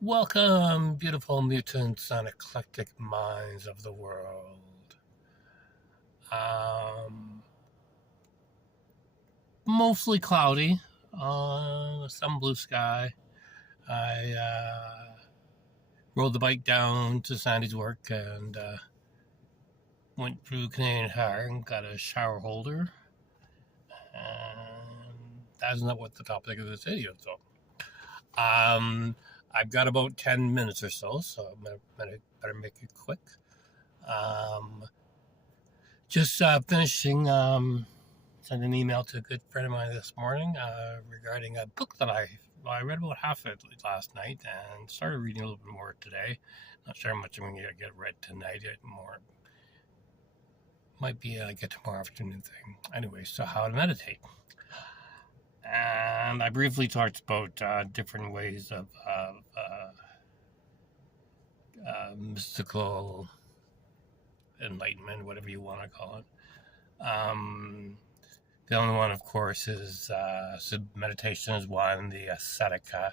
Welcome, beautiful mutants and eclectic minds of the world. Um, Mostly cloudy, some blue sky. I rode the bike down to Sandy's work and went through Canadian Tire and got a shower holder. And that's not what the topic of this video is. Um, I've got about 10 minutes or so I'm better make it quick. Just finishing sent an email to a good friend of mine this morning regarding a book that I read about half of it last night and started reading a little bit more today. Not sure how much I'm going to get read tonight. It more might be a get tomorrow afternoon thing. Anyway, so how to meditate. And I briefly talked about different ways of mystical enlightenment, whatever you want to call it. The only one, of course, is meditation is one. The ascetica,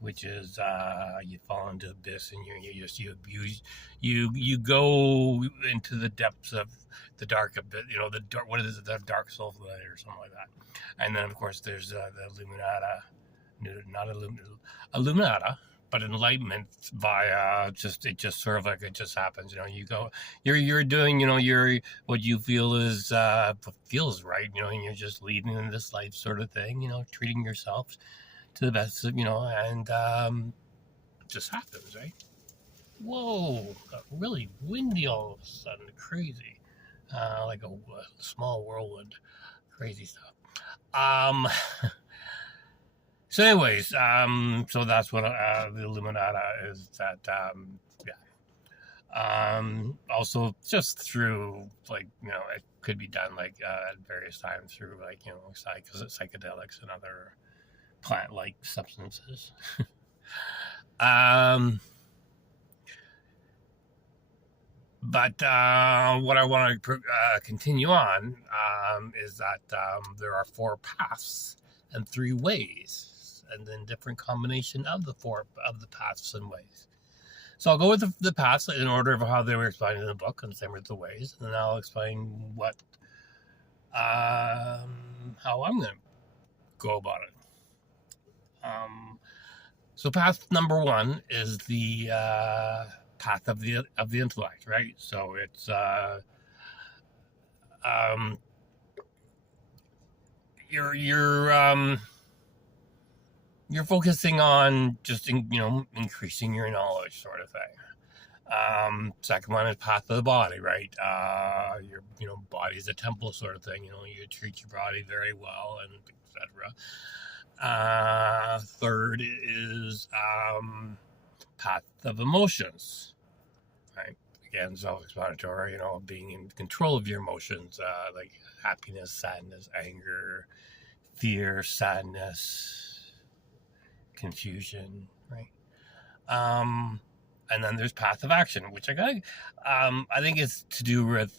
which is you fall into abyss and you go into the depths of the dark a bit. You know, the dark, what is it, the dark soul of the light or something like that. And then, of course, there's the Illuminata, but enlightenment via it just sort of like it just happens. You know, you go, you're doing, you're what you feel is feels right. And you're just leading in this life sort of thing. Treating yourself to the best of and it just happens, right? Whoa, got really windy all of a sudden, crazy, like a small whirlwind, crazy stuff. Um, So, anyways, so that's what the Illuminata is. That, yeah. Also, just through it could be done at various times through psychedelics and other plant-like substances. But what I want to continue on is that there are 4 paths and 3 ways, and then different combination of the 4 of the paths and ways. So I'll go with the paths in order of how they were explained in the book, and the same with the ways, and then I'll explain what how I'm going to go about it. So path number 1 is the path of the intellect, right? So it's you're focusing on just increasing your knowledge, sort of thing. Second one is path of the body, right? Your body is a temple, sort of thing. You treat your body very well, and etc. Third is path of emotions, right? Again, self-explanatory. Being in control of your emotions, like happiness, sadness, anger, fear, sadness, confusion, right? And then there's path of action, which I think it's to do with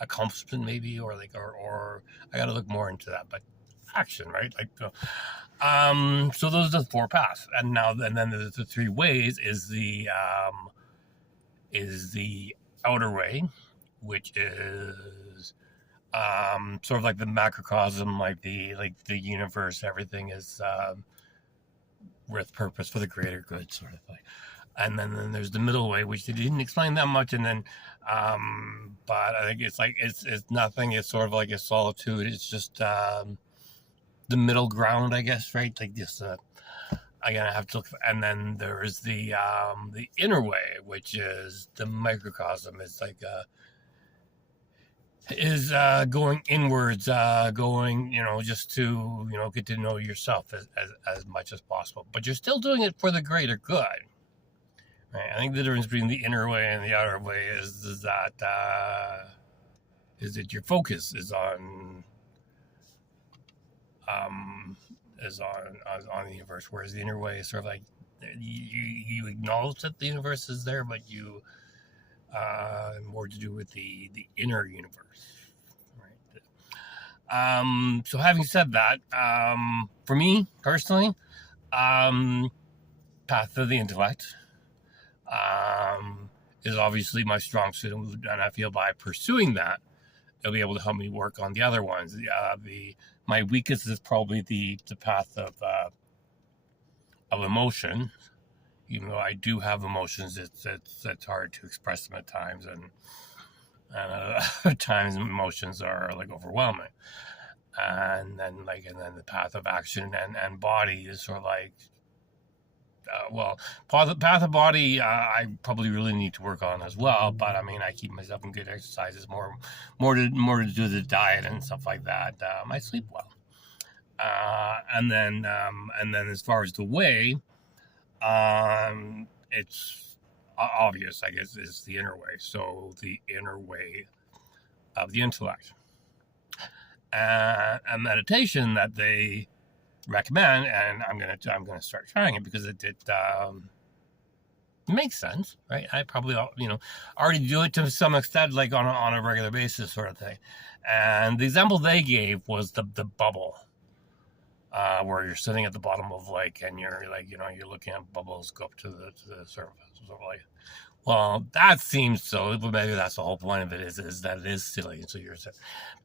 accomplishment, maybe, or I got to look more into that, but action, right? So those are the 4 paths, and then there's the 3 ways is the outer way, which is sort of like the macrocosm, like the universe, everything is with purpose for the greater good, sort of thing. And then there's the middle way, which they didn't explain that much. And then, but I think it's nothing. It's sort of like a solitude. It's just the middle ground, I guess, right? Like this. Again, I have to look. And then there is the inner way, which is the microcosm. It's like going inwards, going, just to, get to know yourself as much as possible. But you're still doing it for the greater good. Right? I think the difference between the inner way and the outer way is that your focus is on the universe, whereas the inner way is sort of like you acknowledge that the universe is there, but you more to do with the inner universe, right? So having said that, for me personally, path of the intellect is obviously my strong suit, and I feel by pursuing that, it'll be able to help me work on the other ones. My weakest is probably the path of emotion. Even though I do have emotions, it's hard to express them at times, and at times emotions are like overwhelming. And then the path of action and body is sort of like, path of body, I probably really need to work on as well. But I mean, I keep myself in good exercises, more to do with the diet and stuff like that. I sleep well, and then as far as the way, it's obvious, I guess, is the inner way. So the inner way of the intellect, a meditation that they recommend, and I'm gonna start trying it because it makes sense, right? I probably already do it to some extent, like on a regular basis, sort of thing. And the example they gave was the bubble, where you're sitting at the bottom of a lake and you're you're looking at bubbles go up to the surface, sort of like. Well, that seems so. Maybe that's the whole point of it is that it is silly. So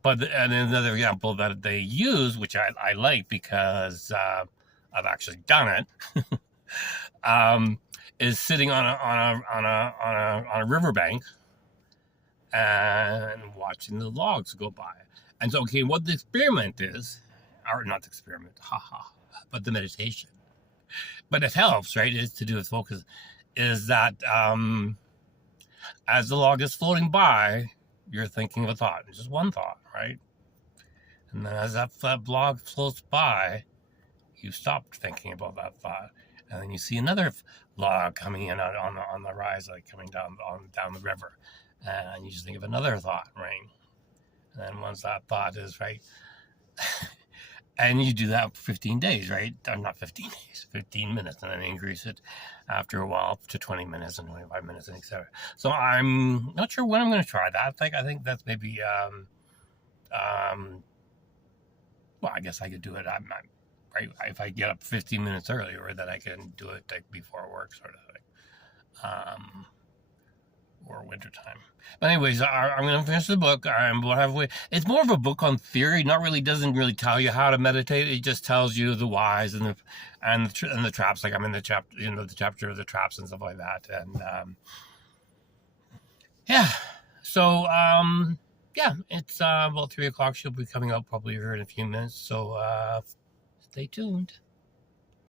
but and another example that they use, which I like because I've actually done it, is sitting on a riverbank and watching the logs go by. And so, okay, what the experiment is, or not the experiment, but the meditation. But it helps, right? Is to do with focus. Is that as the log is floating by, you're thinking of a thought, just one thought, right? And then as that log floats by, you stop thinking about that thought, and then you see another log coming in on the rise, like coming down the river, and you just think of another thought, right? And then once that thought is right. And you do that for 15 days, right? Not 15 days, 15 minutes, and then increase it after a while to 20 minutes and 25 minutes, and etc. So I'm not sure when I'm going to try that. I think that's maybe, well, I guess I could do it. Right? If I get up 15 minutes earlier, then I can do it like before work, sort of thing. Or wintertime. But anyways, I'm going to finish the book. I'm halfway. It's more of a book on theory. Doesn't really tell you how to meditate. It just tells you the whys and the traps. Like I'm in the chapter, the chapter of the traps and stuff like that. And yeah. So yeah, it's about 3:00. She'll be coming out probably here in a few minutes. So stay tuned.